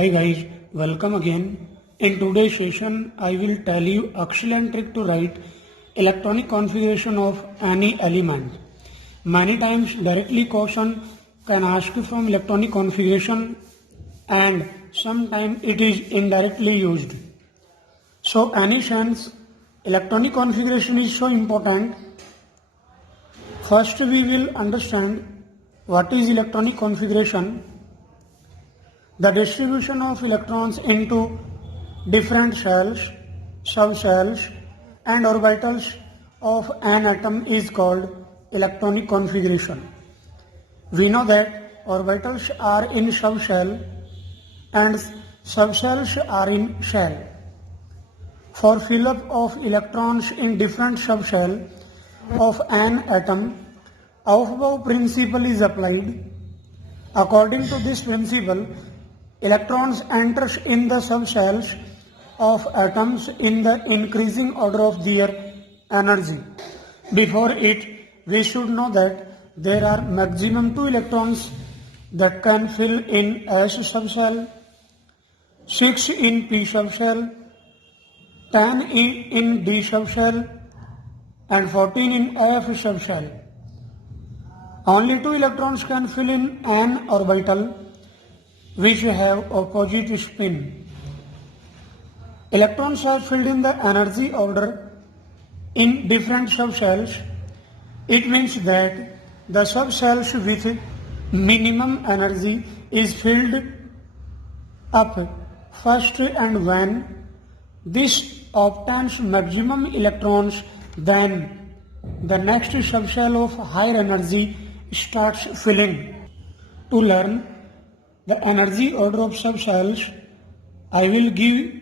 Hi guys, welcome again. In today's session, I will tell you excellent trick to write electronic configuration of any element. Many times directly question can ask from electronic configuration and sometimes it is indirectly used. So any sense electronic configuration is so important. First we will understand what is electronic configuration. The distribution of electrons into different shells, subshells and orbitals of an atom is called electronic configuration. We know that orbitals are in subshell and subshells are in shell. For fill-up of electrons in different subshell of an atom, Aufbau principle is applied. According to this principle, electrons enters in the subshells of atoms in the increasing order of their energy. Before it, we should know that there are maximum 2 electrons that can fill in S subshell, 6 in P subshell, 10 in D subshell and 14 in F subshell. Only 2 electrons can fill in an orbital which have opposite spin. Electrons are filled in the energy order in different subshells. It means that the subshells with minimum energy is filled up first, and when this obtains maximum electrons, then the next subshell of higher energy starts filling. To learn the energy order of subshells, I will give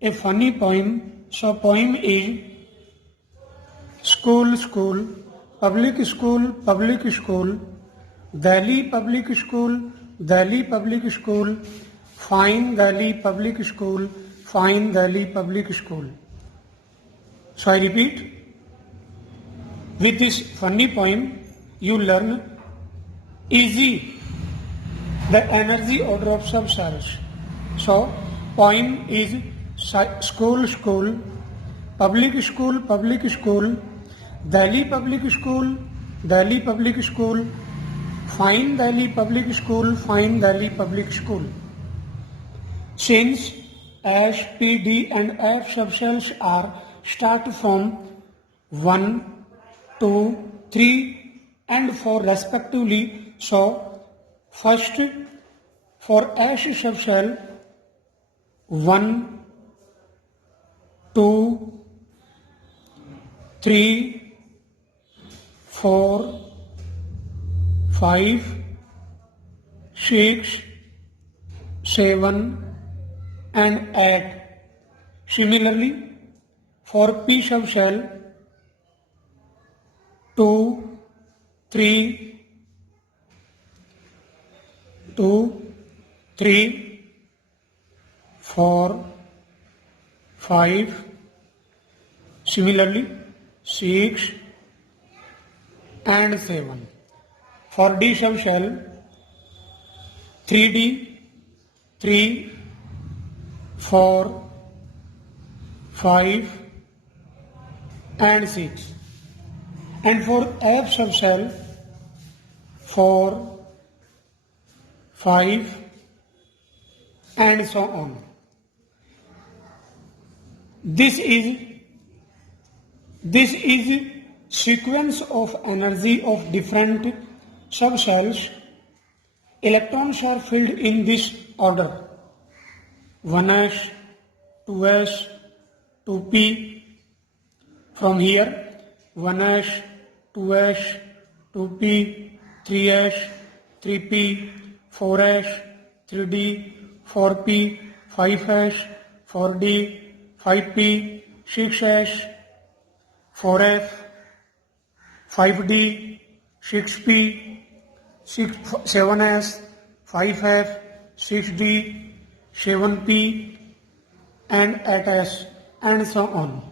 a funny poem. So poem is School, school, public school, public school, Delhi public school, Delhi public school, fine Delhi public school, fine Delhi public school. So I repeat, with this funny poem, you learn easy the energy order of subshells. So, poem is school, school, public school, public school, Delhi public school, Delhi public school, fine Delhi public school, fine Delhi public school. Since S, P, D and F subshells are start from 1, 2, 3 and 4 respectively, so first, for S subshell, 1, 2, 3, 4, 5, 6, 7 and 8. Similarly, for P subshell, 2, 3, 4, 5, similarly 6 and 7. For D subshell, 3D, 3, 4, 5 and 6. And for F subshell, 4, 5 and so on. This is sequence of energy of different subshells. Electrons are filled in this order: 1s, 2s, 2p. From here, 1s, 2s, 2p, 3s, 3p, 4s, 3d, 4p, 5s, 4d, 5p, 6s, 4f, 5d, 6p, 7s, 5f, 6d, 7p and 8s and so on.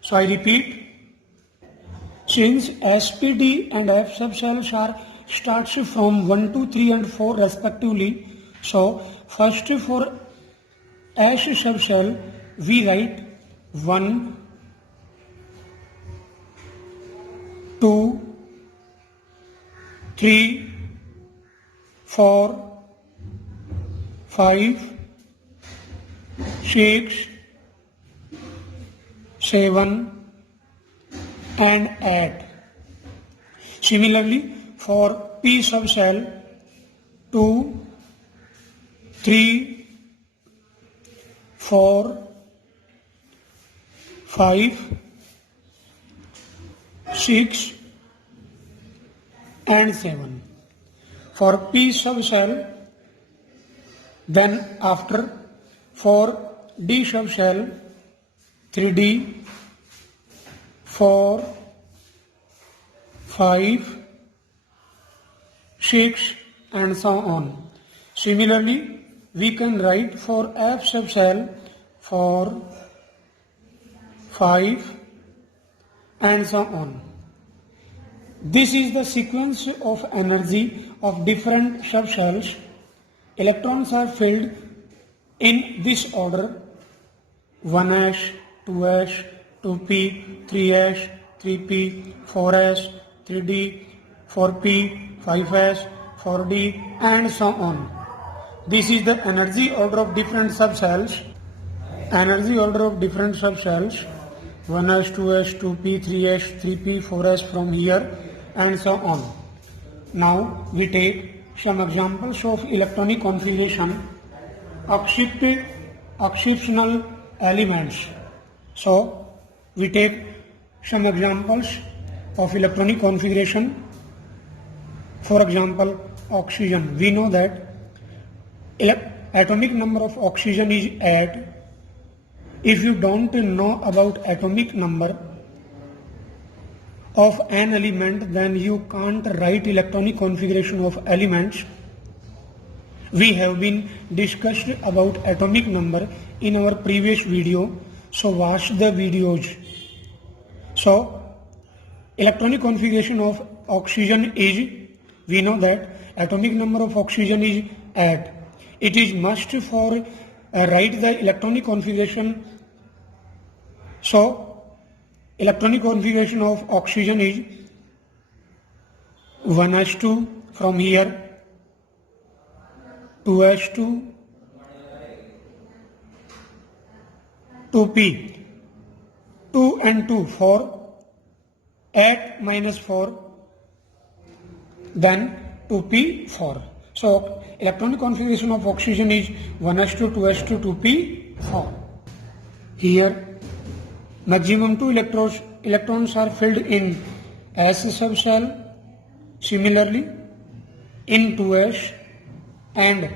So I repeat, since SPD and F subshells are starts from 1, 2, 3 and 4 respectively, So first for S subshell we write 1, 2, 3, 4, 5, 6, 7 and 8. Similarly, for P subshell 2, 3, 4, 5, 6 and 7. For P subshell, then after for D subshell 3D, 4, 5, 6 and so on. Similarly, we can write for F subshell 4, 5 and so on. This is the sequence of energy of different subshells. Electrons are filled in this order: 1s, 2s, 2p, 3s, 3p, 4s, 3d, 4p, 5s, 4d and so on. This is the energy order of different subshells. Energy order of different subshells: 1s, 2s, 2p, 3s, 3p, 4s from here and so on. Now we take some examples of electronic configuration of exceptional elements. So we take some examples of electronic configuration. For example, oxygen. We know that atomic number of oxygen is 8. If you don't know about atomic number of an element, then you can't write electronic configuration of elements. We have been discussed about atomic number in our previous video, so watch the videos. So electronic configuration of oxygen is, we know that atomic number of oxygen is 8. It is must for write the electronic configuration. So electronic configuration of oxygen is 1s2 from here, 2s2, 2p, 2 and 2, 4, 8 minus 4, then 2p, 4. So electronic configuration of oxygen is 1s2, 2s2, 2p, 4. Here maximum 2 electrons are filled in S subshell, similarly in 2s and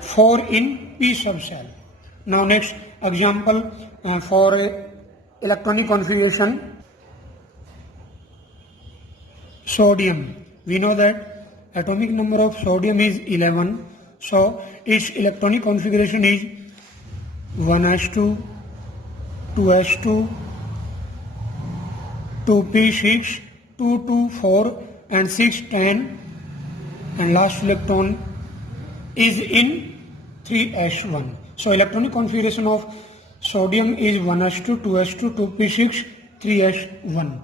4 in P subshell. Now next example for electronic configuration. Sodium. We know that atomic number of sodium is 11. So its electronic configuration is 1s2, 2s2, 2p6, 2, 2, 4 and 6, 10 and last electron is in 3s1. So electronic configuration of sodium is 1s2, 2s2, 2p6, 3s1.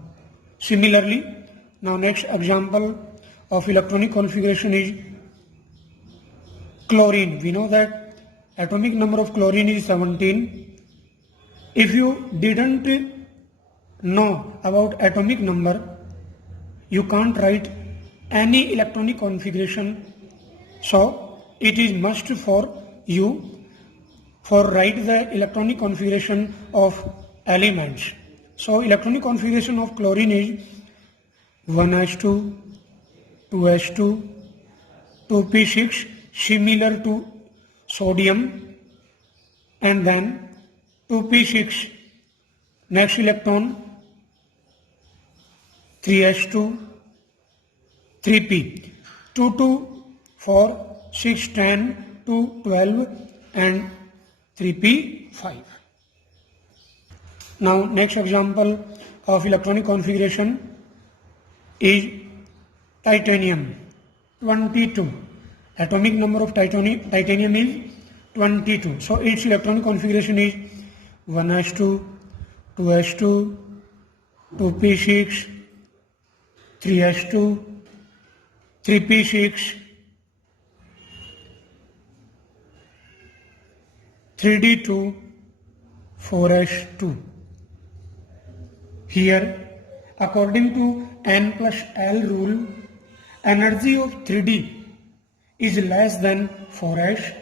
Similarly, now next example of electronic configuration is chlorine. We know that atomic number of chlorine is 17. If you didn't know about atomic number, you can't write any electronic configuration. So it is must for you for write the electronic configuration of elements. So electronic configuration of chlorine is 1s2, 2s2, 2p6 similar to sodium and then 2p6 next electron 3s2, 3p, 2, 2, 4, 6, 10, 2, 12 and 3p, 5. Now next example of electronic configuration is titanium 22. Atomic number of titanium is 22. So its electronic configuration is 1s2, 2s2, 2p6, 3s2, 3p6, 3d2, 4s2. Here, according to N plus L rule, energy of 3d is less than 4s,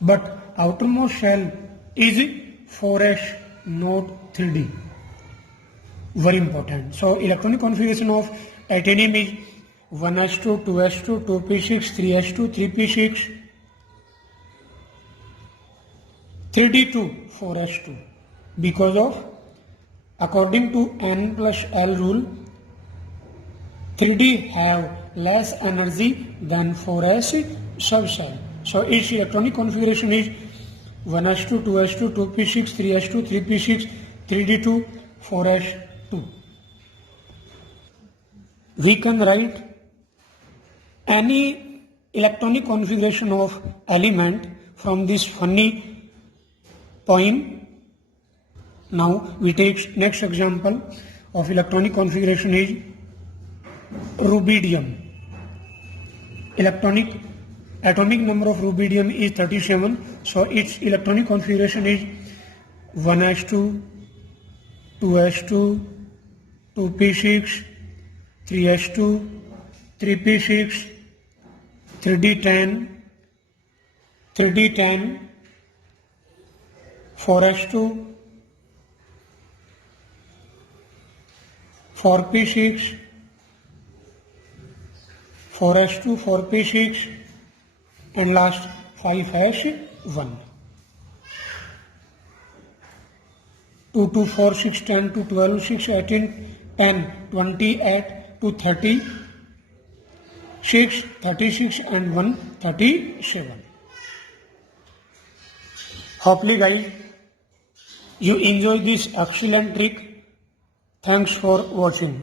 but outermost shell is 4s, not 3d. Very important. So electronic configuration of titanium is 1s2, 2s2, 2p6, 3s2, 3p6, 3d2, 4s2. Because of, according to N plus L rule, 3d have less energy than 4s subshell. So its electronic configuration is 1s2, 2s2, 2p6, 3s2, 3p6, 3d2, 4s2. We can write any electronic configuration of element from this funny point. Now we take next example of electronic configuration is rubidium. Atomic number of rubidium is 37. So its electronic configuration is 1s2, 2s2, 2p6, 3s2, 3p6, 3d10, 3d10, 4s2, 4p6, 4s2, 4p6, and last 5s1. 2 to 4, 6, 10 to 12, 6, 18, 10, 28 to 30, 6, 36 and 1, 37. Hopefully guys, you enjoy this excellent trick. Thanks for watching.